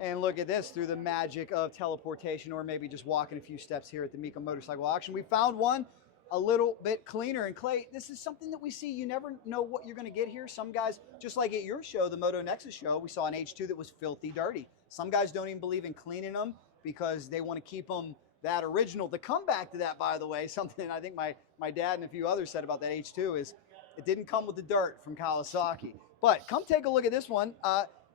And look at this, through the magic of teleportation, or maybe just walking a few steps here at the Mika Motorcycle Auction, we found one a little bit cleaner. And Clay, this is something that we see. You never know what you're going to get here. Some guys, just like at your show, the Moto Nexus show, we saw an H2 that was filthy dirty. Some guys don't even believe in cleaning them because they want to keep them that original. The comeback to that, by the way, something I think my dad and a few others said about that H2 is it didn't come with the dirt from Kawasaki. But come take a look at this one.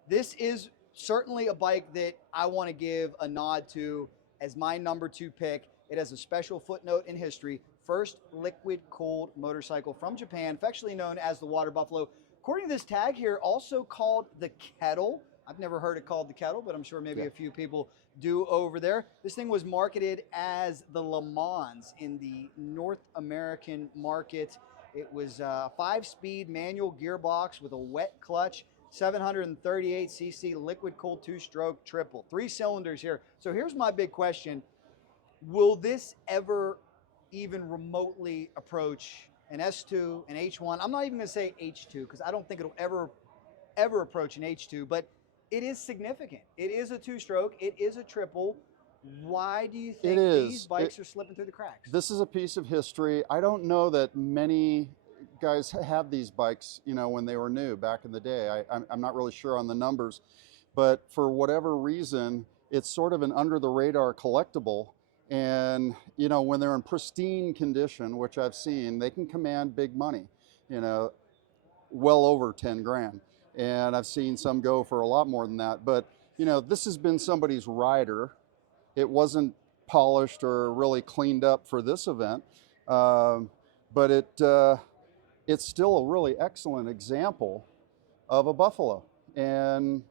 This is certainly a bike that I want to give a nod to as my number 2 pick. It has a special footnote in history. First liquid-cooled motorcycle from Japan, affectionately known as the Waterbuffalo. According to this tag here, also called the Kettle. I've never heard it called the Kettle, but I'm sure maybe a few people do over there. This thing was marketed as the Le Mans in the North American market. It was a 5-speed manual gearbox with a wet clutch, 738cc liquid-cooled 2-stroke triple. 3 cylinders here. So here's my big question. Will this ever even remotely approach an S2, an H1? I'm not even going to say H2 because I don't think it'll ever approach an H2, but it is significant. It is a 2-stroke. It is a triple. Why do you think these bikes are slipping through the cracks? This is a piece of history. I don't know that many guys have these bikes, you know, when they were new back in the day. I'm not really sure on the numbers, but for whatever reason, it's sort of an under the radar collectible. And, you know, when they're in pristine condition, which I've seen, they can command big money, you know, well over 10 grand. And I've seen some go for a lot more than that. But, you know, this has been somebody's rider. It wasn't polished or really cleaned up for this event, but it's still a really excellent example of a Buffalo. And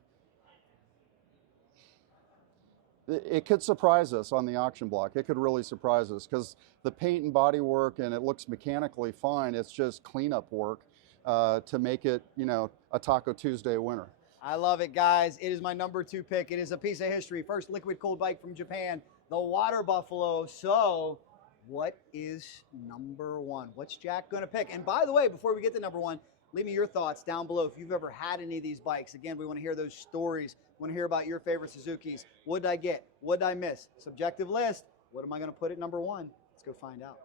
it could surprise us on the auction block. It could really surprise us because the paint and body work, and it looks mechanically fine. It's just cleanup work to make it, you know, a Taco Tuesday winner. I love it, guys. It is my number 2 pick. It is a piece of history. First liquid-cooled bike from Japan, the Waterbuffalo. So what is number 1? What's Jack going to pick? And by the way, before we get to number 1, leave me your thoughts down below if you've ever had any of these bikes. Again, we want to hear those stories. We want to hear about your favorite Suzukis. What did I get? What did I miss? Subjective list. What am I going to put at number 1? Let's go find out.